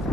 Hello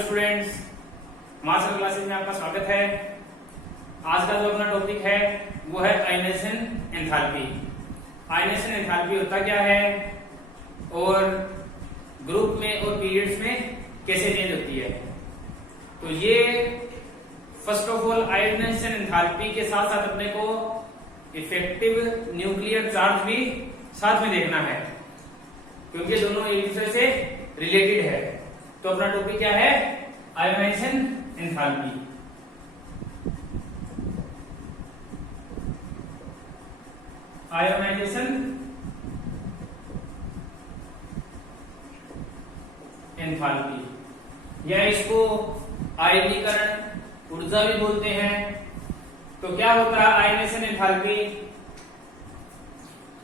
students, master classes में आपका स्वागत है। आज का जो अपना टॉपिक है वो है आयनाइजेशन एंथैल्पी। आयनाइजेशन एंथैल्पी होता क्या है और ग्रुप में और पीरियड्स में कैसे चेंज होती है। तो ये first of all ionization enthalpy के साथ साथ अपने को इफेक्टिव न्यूक्लियर चार्ज भी साथ में देखना है, क्योंकि दोनों एक दूसरे से रिलेटेड है। तो अपना टॉपिक क्या है? Ionisation enthalpy. आयोनाइजेशन एंथैल्पी या इसको आयनीकरण ऊर्जा भी बोलते हैं। तो क्या होता है आयोनाइजेशन एंथैल्पी?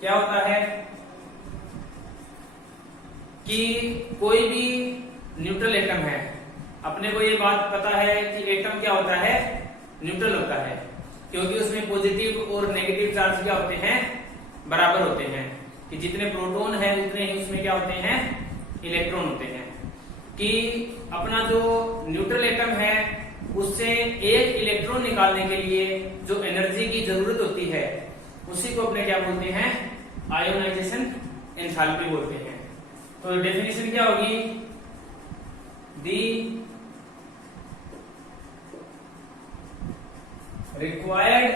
क्या होता है कि कोई भी न्यूट्रल एटम है, अपने को ये बात पता है कि एटम क्या होता है? न्यूट्रल होता है, क्योंकि उसमें पॉजिटिव और नेगेटिव चार्ज क्या होते हैं? बराबर होते हैं। कि जितने प्रोटॉन है उतने ही उसमें क्या होते हैं? इलेक्ट्रॉन होते हैं। कि अपना जो न्यूट्रल एटम है उससे एक इलेक्ट्रॉन निकालने के लिए जो एनर्जी की जरूरत होती है उसी को अपने क्या बोलते हैं? आयोनाइजेशन एंथैल्पी बोलते हैं। तो डेफिनेशन क्या होगी? The required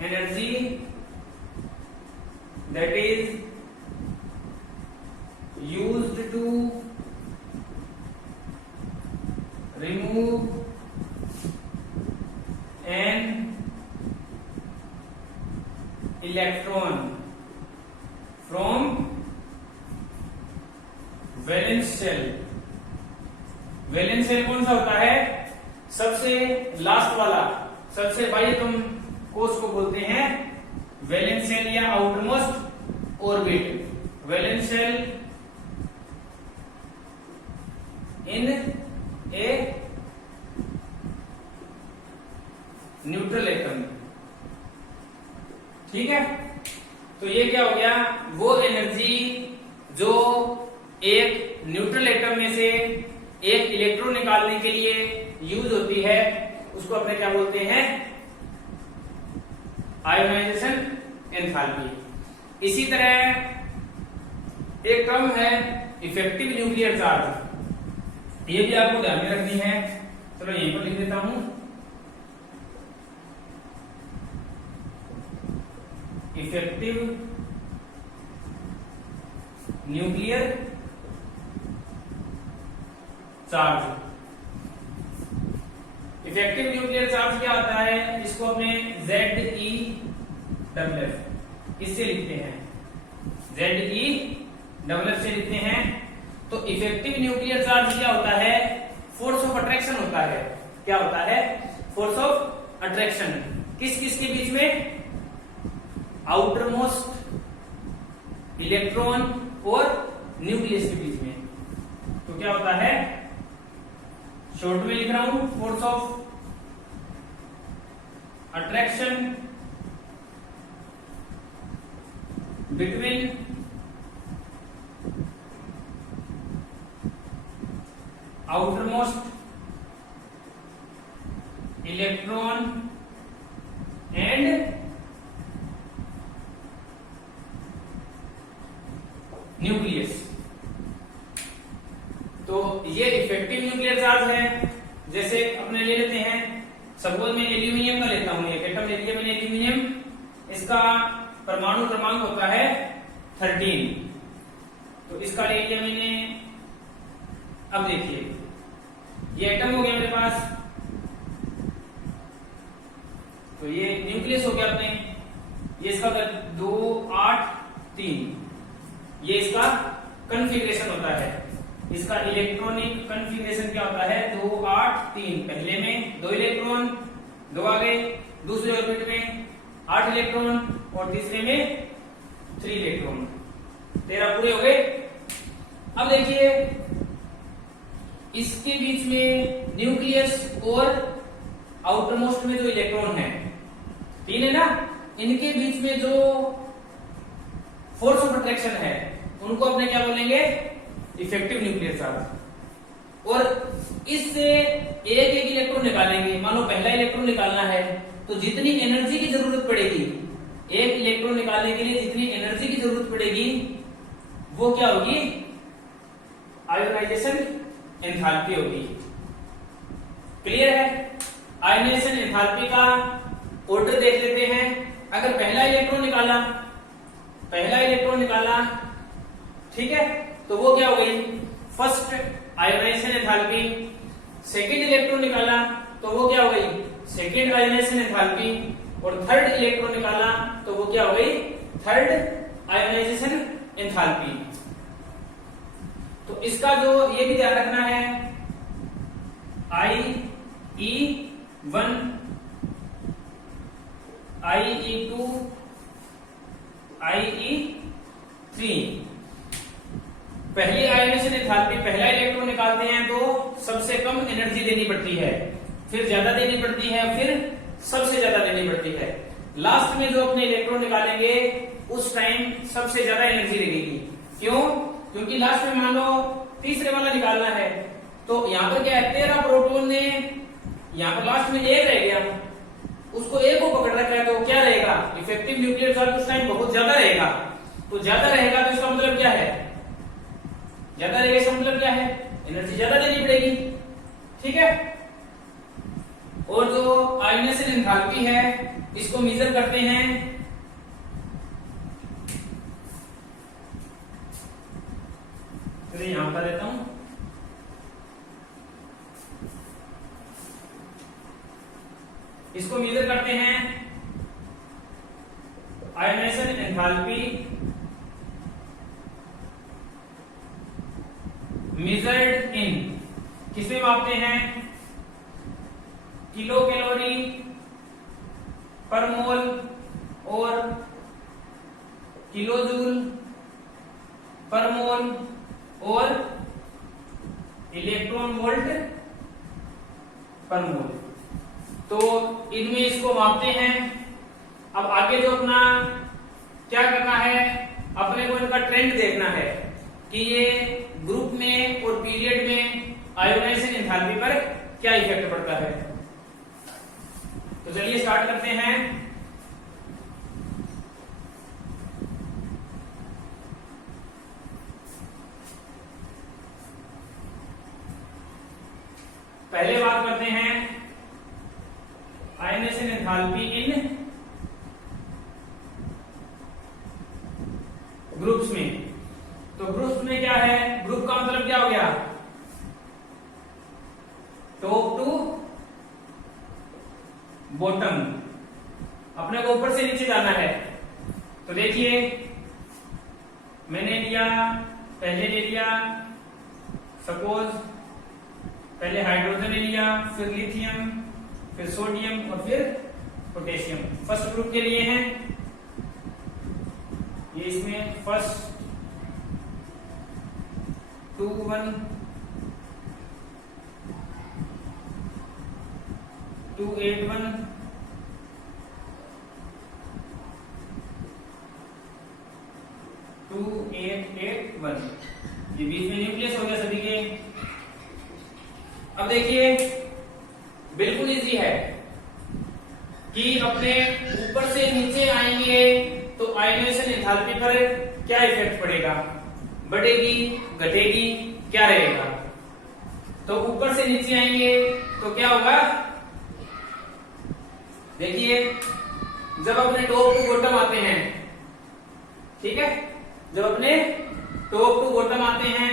energy that is used to remove an electron from valence shell. Valence shell कौन सा होता है? सबसे लास्ट वाला, सबसे बाह्यतम कोश को बोलते हैं वैलेंस शेल या outermost orbit. Valence shell in a neutral atom. ठीक है, तो ये क्या हो गया? वो एनर्जी जो एक न्यूट्रल एटम में से एक इलेक्ट्रॉन निकालने के लिए यूज होती है उसको अपने क्या बोलते हैं? Ionisation enthalpy. इसी तरह एक टर्म है इफेक्टिव न्यूक्लियर चार्ज, ये भी आपको ध्यान में रखनी है। चलो यहीं पर लिख देता हूं, effective nuclear charge. Effective nuclear charge क्या होता है? इसको अपने ZeWF इससे लिखते हैं, ZeWF से लिखते हैं। तो इफेक्टिव न्यूक्लियर चार्ज क्या होता है? फोर्स ऑफ अट्रैक्शन होता है। क्या होता है? Force of attraction. किस किस के बीच में? आउटरमोस्ट इलेक्ट्रॉन और न्यूक्लियस के बीच में। तो क्या होता है? शॉर्ट में लिख रहा हूं, force of attraction between outermost electron and nucleus. तो ये इफेक्टिव न्यूक्लियर चार्ज है। जैसे अपने ले लेते हैं, सपोज मैं एल्यूमिनियम का लेता हूं, एक एटम ले लिया मैंने एल्यूमिनियम, इसका परमाणु क्रमांक होता है 13। तो इसका ले लिया मैंने। अब देखिए ये एटम हो गया मेरे पास, तो ये न्यूक्लियस हो गया अपने। ये इसका 2 8 3, ये इसका कन्फिग्रेशन होता है। इसका इलेक्ट्रॉनिक कन्फिग्रेशन क्या होता है? 2 8 3। पहले में 2 इलेक्ट्रॉन, 2 आ गए, दूसरे ऑर्बिट में 8 इलेक्ट्रॉन और तीसरे में 3 इलेक्ट्रॉन। 13 पूरे हो गए। अब देखिए इसके बीच में न्यूक्लियस और आउटर मोस्ट में जो इलेक्ट्रॉन है, तीन है ना, इनके बीच में जो फोर्स ऑफ अट्रैक्शन है उनको अपने क्या बोलेंगे, इफेक्टिव न्यूक्लियर चार्ज। और इससे एक एक इलेक्ट्रॉन निकालेंगे, मानो पहला इलेक्ट्रॉन निकालना है तो जितनी एनर्जी की जरूरत पड़ेगी, एक इलेक्ट्रॉन निकालने के लिए जितनी एनर्जी की जरूरत पड़ेगी वो क्या होगी, आयोनाइजेशन एंथैल्पी होगी। क्लियर है? आयोनाइजेशन एंथैल्पी का ऑर्डर देख लेते हैं। अगर पहला इलेक्ट्रॉन निकाला, ठीक है, तो वो क्या हो गई, first ionization enthalpy. Second electron निकाला तो वो क्या हो गई, सेकंड आयोनाइजेशन एंथैल्पी। और थर्ड इलेक्ट्रॉन निकाला तो वो क्या हो गई, थर्ड आयोनाइजेशन एंथैल्पी। तो इसका जो ये भी ध्यान रखना है, IE1, IE2, IE3। पहली आयोनाइजेशन एंथैल्पी, पहला इलेक्ट्रॉन निकालते हैं तो सबसे कम एनर्जी देनी पड़ती है, फिर ज्यादा देनी पड़ती है, फिर सबसे ज्यादा देनी पड़ती है। लास्ट में जो अपने इलेक्ट्रॉन निकालेंगे उस टाइम सबसे ज्यादा एनर्जी लगेगी। क्यों? क्योंकि लास्ट में मान लो तीसरे वाला निकालना है तो यहाँ पर क्या है, 13 प्रोटॉन ने, यहाँ पर लास्ट में एक रह गया, उसको एक को पकड़ रखा है तो क्या रहेगा, इफेक्टिव न्यूक्लियर चार्ज उस टाइम बहुत ज्यादा रहेगा। तो ज्यादा रहेगा तो इसका मतलब क्या है, ज्यादा रहेगा इसका मतलब क्या है, एनर्जी ज्यादा देनी पड़ेगी। ठीक है? और जो आयोनाइजेशन एंथैल्पी है इसको मेजर करते हैं, चलिए यहां पर देता हूं। इसको मेजर करते हैं आयोनाइजेशन एंथैल्पी मेजर्ड इन, किसमें मापते हैं, किलो कैलोरी पर मोल और किलो जूल पर मोल और इलेक्ट्रॉन वोल्ट पर मोल। तो इनमें इसको मापते हैं। अब आगे जो अपना क्या करना है, अपने को इनका ट्रेंड देखना है कि ये ग्रुप में और पीरियड में आयोनाइजेशन एंथैल्पी पर क्या इफेक्ट पड़ता है। तो चलिए स्टार्ट करते हैं। पहले बात करते हैं आयोनाइजेशन एंथैल्पी इन ग्रुप्स में। तो ग्रुप्स में क्या है, ग्रुप का मतलब क्या हो गया, टॉप टू बॉटम, अपने को ऊपर से नीचे जाना है। तो देखिए मैंने लिया, पहले ले लिया सपोज, पहले हाइड्रोजन ले लिया, फिर लिथियम, फिर सोडियम और फिर पोटेशियम। फर्स्ट ग्रुप के लिए हैं ये, इसमें फर्स्ट 2 1 2 8 1 2 8 8 1, ये बीच में न्यूक्लियस हो गया सभी के। अब देखिए बिल्कुल इजी है कि अपने ऊपर से नीचे आएंगे तो आयोनाइजेशन एंथैल्पी पर क्या इफेक्ट पड़ेगा, बढ़ेगी, घटेगी, क्या रहेगा। तो ऊपर से नीचे आएंगे तो क्या होगा, देखिए जब अपने टॉप टू बॉटम आते हैं, ठीक है, जब अपने टॉप टू बॉटम आते हैं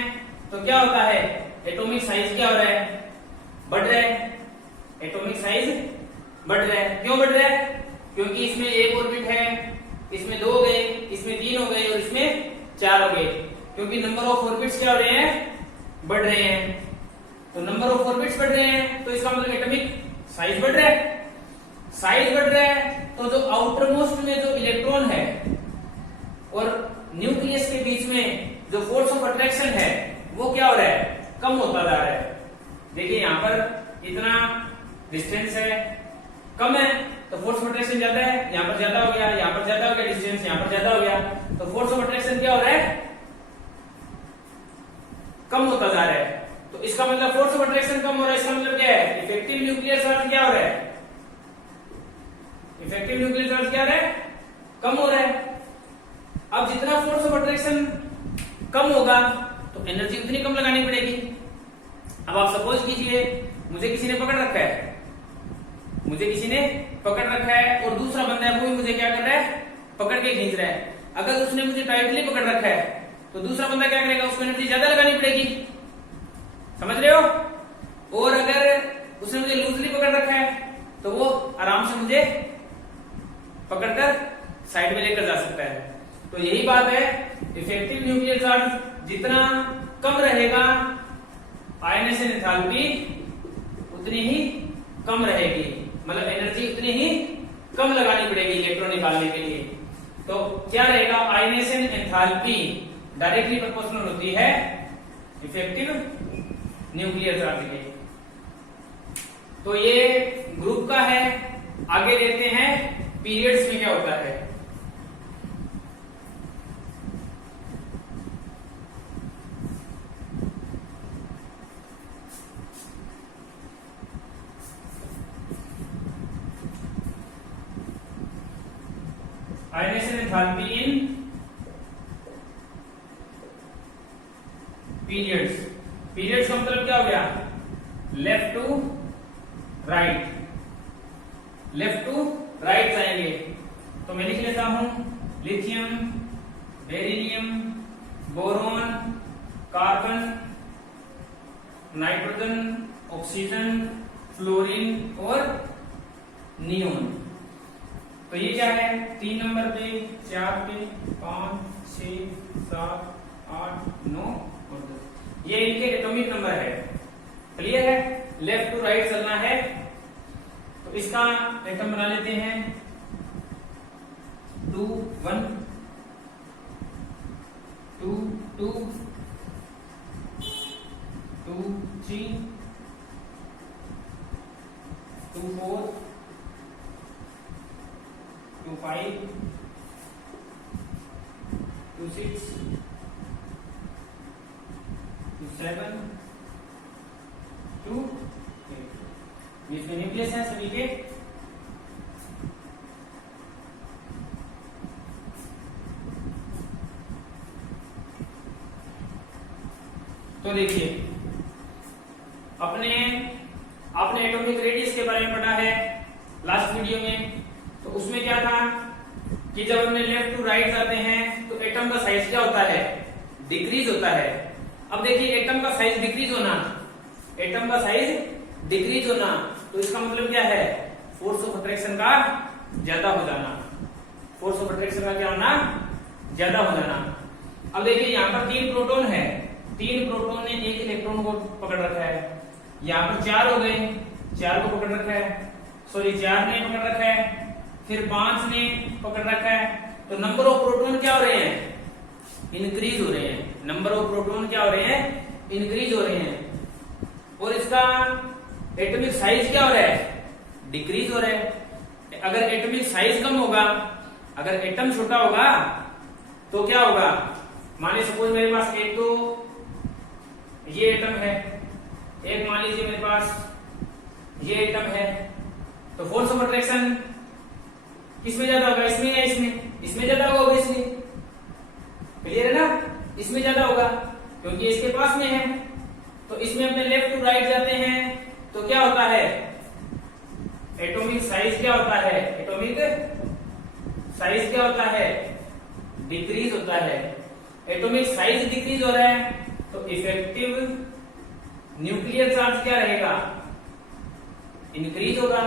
तो क्या होता है, एटॉमिक साइज क्या हो रहा है, बढ़ रहा है, एटॉमिक साइज बढ़ रहा है। क्यों बढ़ रहा है, क्योंकि इसमें एक ऑर्बिट है, इसमें 2 गए, इसमें 3 हो गए और इसमें 4 हो गए, क्योंकि नंबर ऑफ ऑर्बिट्स क्या हो रहे हैं, बढ़ रहे हैं। तो नंबर ऑफ ऑर्बिट्स बढ़ रहे हैं तो इसका मतलब एटॉमिक साइज बढ़ रहा है। साइज बढ़ रहा है तो जो आउटर मोस्ट में जो इलेक्ट्रॉन है और न्यूक्लियस के बीच में जो फोर्स ऑफ अट्रैक्शन है वो क्या हो रहा है, कम होता जा रहा है। देखिए यहाँ पर इतना डिस्टेंस है, कम है, तो फोर्स ऑफ अट्रैक्शन ज्यादा है, यहाँ पर ज्यादा हो गया, यहाँ पर ज्यादा हो गया, डिस्टेंस यहाँ पर ज्यादा हो गया, तो फोर्स ऑफ अट्रैक्शन क्या हो रहा है, कम होता जा रहा है। तो इसका मतलब फोर्स ऑफ अट्रैक्शन कम हो रहा है, इसका मतलब क्या है, इफेक्टिव न्यूक्लियर चार्ज क्या हो रहा है, इफेक्टिव न्यूक्लियर चार्ज क्या हो रहा है, कम हो रहा है। अब जितना फोर्स ऑफ अट्रैक्शन कम होगा तो एनर्जी उतनी कम लगानी पड़ेगी। अब आप सपोज कीजिए मुझे किसी ने पकड़ रखा है, मुझे किसी ने पकड़ रखा है और दूसरा बंदा है वो भी मुझे क्या कर रहा है, पकड़ के खींच रहा है। अगर उसने मुझे टाइटली पकड़ रखा है तो दूसरा बंदा क्या करेगा, उसको एनर्जी ज्यादा लगानी पड़ेगी, समझ रहे हो। और अगर उसने मुझे लूजली पकड़ रखा है तो वो आराम से मुझे पकड़कर साइड में लेकर जा सकता है। तो यही बात है, इफेक्टिव न्यूक्लियर चार्ज जितना कम रहेगा आयनेशन एंथैल्पी उतनी ही कम रहेगी, मतलब एनर्जी उतनी ही कम लगानी पड़ेगी इलेक्ट्रॉन निकालने के लिए। तो क्या रहेगा, आयनेशन एंथैल्पी डायरेक्टली प्रोपोर्शनल होती है इफेक्टिव न्यूक्लियर चार्ज के। तो ये ग्रुप का है। आगे देखते हैं पीरियड्स में क्या होता है। Ionization enthalpy in periods. Periods का मतलब क्या हो गया, left to right, left to right जाएंगे। तो मैं लिख लेता हूं lithium, beryllium, boron, carbon, nitrogen, oxygen, fluorine और नियोन। तो ये क्या है, 3 नंबर पे, 4 पे, 5, 6, 7, 8, 9 और 10, ये इनके एटॉमिक नंबर है। क्लियर है, लेफ्ट टू राइट चलना है। तो इसका एटम बना लेते हैं 2, 1, 2, 2, 2, 3, 2, 4, 2, 5, 2, 6, 2, 7, 2, 8। इसमें न्यूक्लियस है सभी के। तो देखिए आपने एटॉमिक रेडियस के बारे में पढ़ा है लास्ट वीडियो में। तो उसमें क्या था कि जब हमने लेफ्ट टू राइट जाते हैं तो एटम का साइज क्या होता है, डिक्रीज होता है। अब देखिए एटम का साइज डिक्रीज होना, एटम का साइज डिक्रीज होना, तो इसका मतलब क्या है, फोर्स ऑफ अट्रैक्शन का ज्यादा हो जाना, फोर्स ऑफ अट्रैक्शन का क्या होना, ज्यादा हो जाना। अब देखिए यहाँ पर 3 प्रोटॉन है, 3 प्रोटॉन ने 1 इलेक्ट्रॉन को पकड़ रखा है। यहाँ पर 4 हो गए, 4 को पकड़ रखा है, सॉरी 4 ने पकड़ रखा है, फिर 5 ने पकड़ रखा है। तो नंबर ऑफ प्रोटॉन क्या हो रहे हैं, इंक्रीज हो रहे हैं। नंबर ऑफ प्रोटॉन क्या हो रहे हैं, इंक्रीज हो रहे हैं। और इसका एटॉमिक साइज क्या हो रहा है, डिक्रीज हो रहा है। अगर एटॉमिक साइज कम होगा, अगर एटम छोटा होगा तो क्या होगा, मानिए सपोज मेरे पास एक तो ये एटम है, एक मान लीजिए मेरे पास ये एटम है, तो फोर्स ऑफ अट्रैक्शन किसमें ज्यादा होगा, इसमें या इसमें, इसमें ज्यादा होगा ऑब्वियसली। क्लियर है ना, इसमें ज्यादा होगा क्योंकि इसके पास में है। तो इसमें अपने लेफ्ट टू राइट जाते हैं तो क्या होता है, एटॉमिक साइज क्या होता है, एटॉमिक साइज क्या होता है, डिक्रीज होता है। एटॉमिक साइज डिक्रीज हो रहा है तो इफेक्टिव न्यूक्लियर चार्ज क्या रहेगा, इंक्रीज होगा।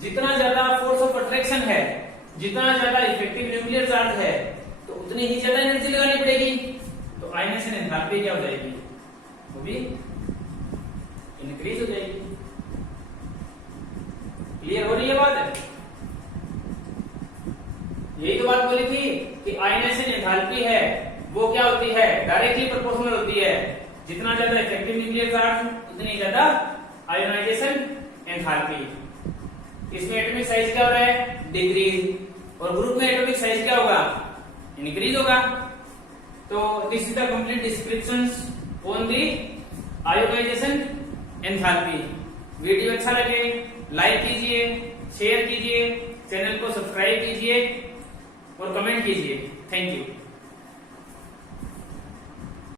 जितना ज्यादा फोर्स ऑफ अट्रैक्शन है, जितना ज्यादा इफेक्टिव न्यूक्लियर चार्ज है, तो उतनी ही ज्यादा एनर्जी लगानी पड़ेगी। तो आयनेशन एंथैल्पी क्या हो जाएगी, वो भी इंक्रीज हो जाएगी। क्लियर हो रही है बात? यही तो बात बोली थी कि आयनेशन एंथैल्पी है वो क्या होती है, डायरेक्टली प्रोपोर्शनल होती है जितना ज्यादा इफेक्टिव न्यूक्लियर चार्ज उतनी ज्यादा आयोनाइजेशन एंथैल्पी। इसमें एटॉमिक साइज क्या हो रहा है? डिक्रीज। और ग्रुप में एटॉमिक साइज क्या होगा? इंक्रीज होगा। तो this is the complete descriptions on the ionisation enthalpy. Video अच्छा लगे लाइक कीजिए, शेयर कीजिए, चैनल को सब्सक्राइब कीजिए और कमेंट कीजिए। Thank you.